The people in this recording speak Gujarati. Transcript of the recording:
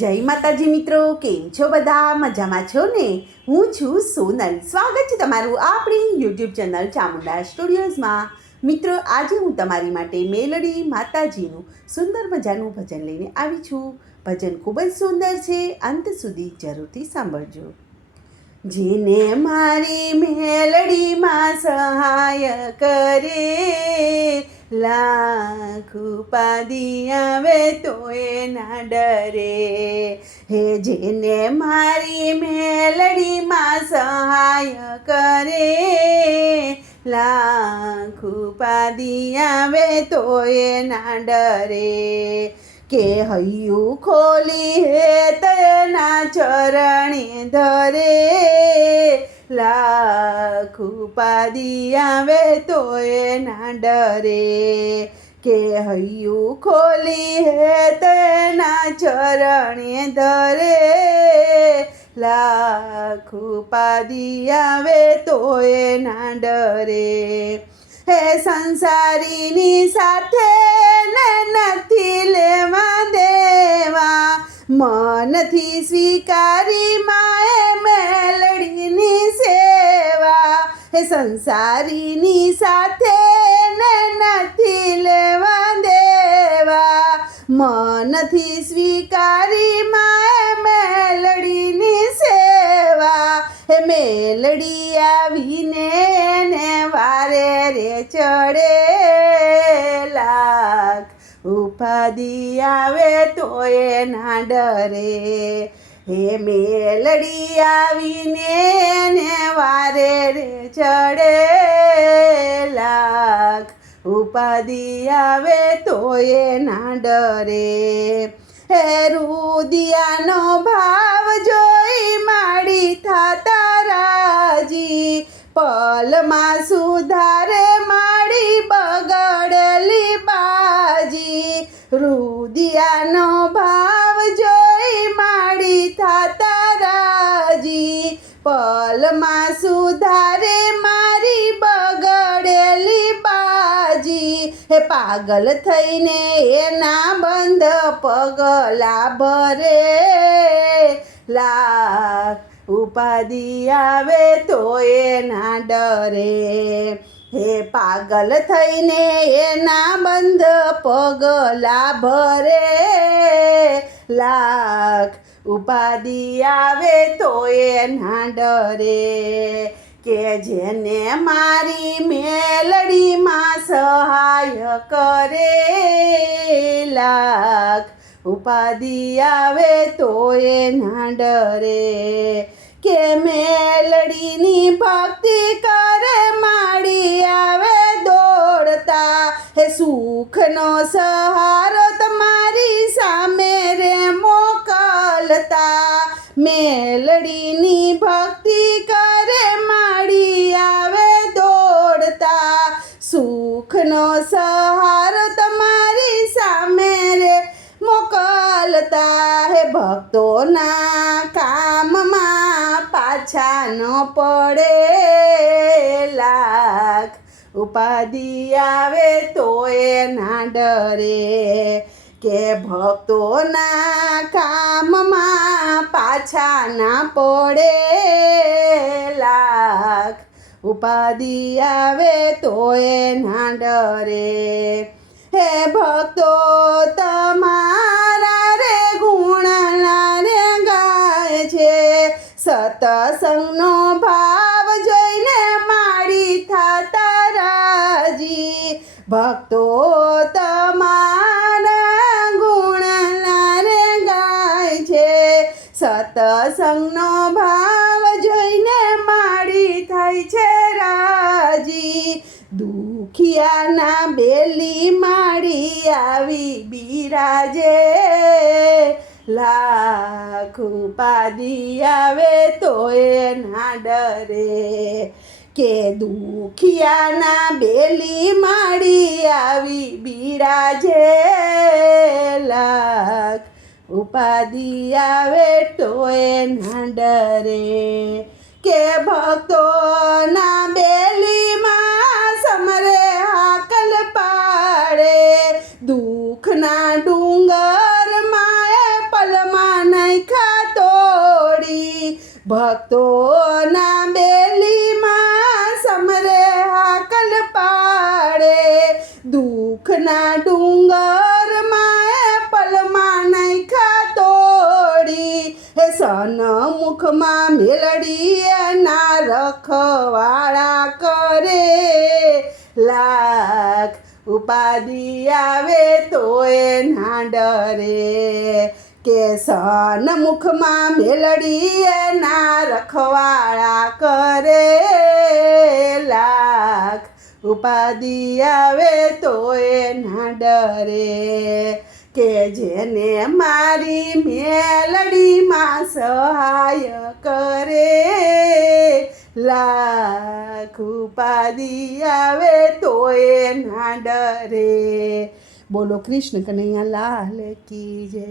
જય માતાજી મિત્રો, કેમ છો બધા? મજામાં છો ને? હું છું સોનલ. સ્વાગત છે તમારું આપણી યુટ્યુબ ચેનલ ચામુંડા સ્ટુડિયોઝમાં. મિત્રો, આજે હું તમારી માટે મેલડી માતાજીનું સુંદર મજાનું ભજન લઈને આવી છું. ભજન ખૂબ જ સુંદર છે, અંત સુધી જરૂરથી સાંભળજો. જેને મારી મેલડીમાં સહાય કરે, લાખ ઉપાધિ આવે તોય ના ડરે. હે જેને મારી મેલડીમાં સહાય કરે, લાખ ઉપાધિ આવે તોય ના ડરે. કે હૈયું ખોલી હે તેના ચરણે ધરે, લાખ ઉપાધિ આવે તોય ના ડરે. કે હૈયું ખોલી હે તેના ચરણે ધરે, લાખ ઉપાધિ આવે તોય ના ડરે. હે સંસારીની સાથે ને નથી લેવા દેવા, મનથી સ્વીકારી માએ મેલડીની સેવા. હે સંસારીની સાથે ને નથી લેવા દેવા, મનથી સ્વીકારી માએ મેલડીની સેવા. હે મેલડી આવીને ને વારે રે ચડે, લાખ ઉપાધિ આવે તોય ના ડરે. હે મેલડી આવીને ને વારે રે ચડે, લાખ ઉપાધિ આવે તોય ના ડરે. હે રુદિયાનો ભાવ જોઈ માડી થાતા રાજી, પલમાં સુધારે માડી બગડેલી બાજી. રુદિયાનો ભાવ જોઈ માડી થાતા રાજી, પલમાં સુધારે મારી બગડેલી બાજી. હે પાગલ થઈને એના બંધ પગલા ભરે, લાખ ઉપાધિ આવે તોય ના ડરે. હે પાગલ થઈને એના બંધ પગલા ભરે, લાખ ઉપાધિ આવે તોય ના ડરે. કે જેને મારી મેલડીમાં સહાય કરે, લાખ ઉપાધિ આવે તોય ના ડરે. કે મેલડીની ભક્તિ કરે માડી આવે દોડતા, હે સુખનો સહારો તમારી સામે રે મોકલતા. મેલડીની ભક્તિ કરે માડી આવે દોડતા, સુખનો સહારો તમારી સામે રે મોકલતા. હે ભક્તોના કામમાં પાછા ન પડે, લાખ ઉપાધિ આવે તોય ના ડરે. કે ભક્તોના કામમાં પાછા ના પડે, લાખ ઉપાધિ આવે તોય ના ડરે. હે ભક્તો તમારા રે ગુણના રે ગાય છે, સતસંગનો ભાવ જોઈને માડી થાતા રાજી. ભક્તો તમારા ગુણના રે ગાય છે, સતસંગનો ભાવ જોઈને માડી થાય છે રાજી. દુખિયાના બેલી માડી આવી બિરાજે, લાખ ઉપાધિ આવે તોય ના ડરે. કે દુખિયાના બેલી માડી આવી બિરાજે, લાખ ઉપાધિ આવે તોય ના ડરે. કે ભક્તોના બેલીમાં સમરે હાકલ પાડે, દુઃખના ડુંગર માએ પલમાં ભક્તોના બેલીમાં સમરે હાકલ પાડે, દુઃખના ડુંગરમાં પલમાં નાખ્યા તોડી, હે સન્મુખમાં મેલડી ના રખવાળા કરે, લાખ ઉપાધિ આવે તોય ના ડરે, કે સન્મુખમાં મેલડી ના રખવાળા કરે, લાખ ઉપાધિ આવે તોય ના ડરે, કે જેને મારી મેલડીમાં સહાય કરે, લાખ ઉપાધિ આવે તોય ના ડરે. બોલો કૃષ્ણ કનૈયા લાલ કી જય.